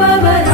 ba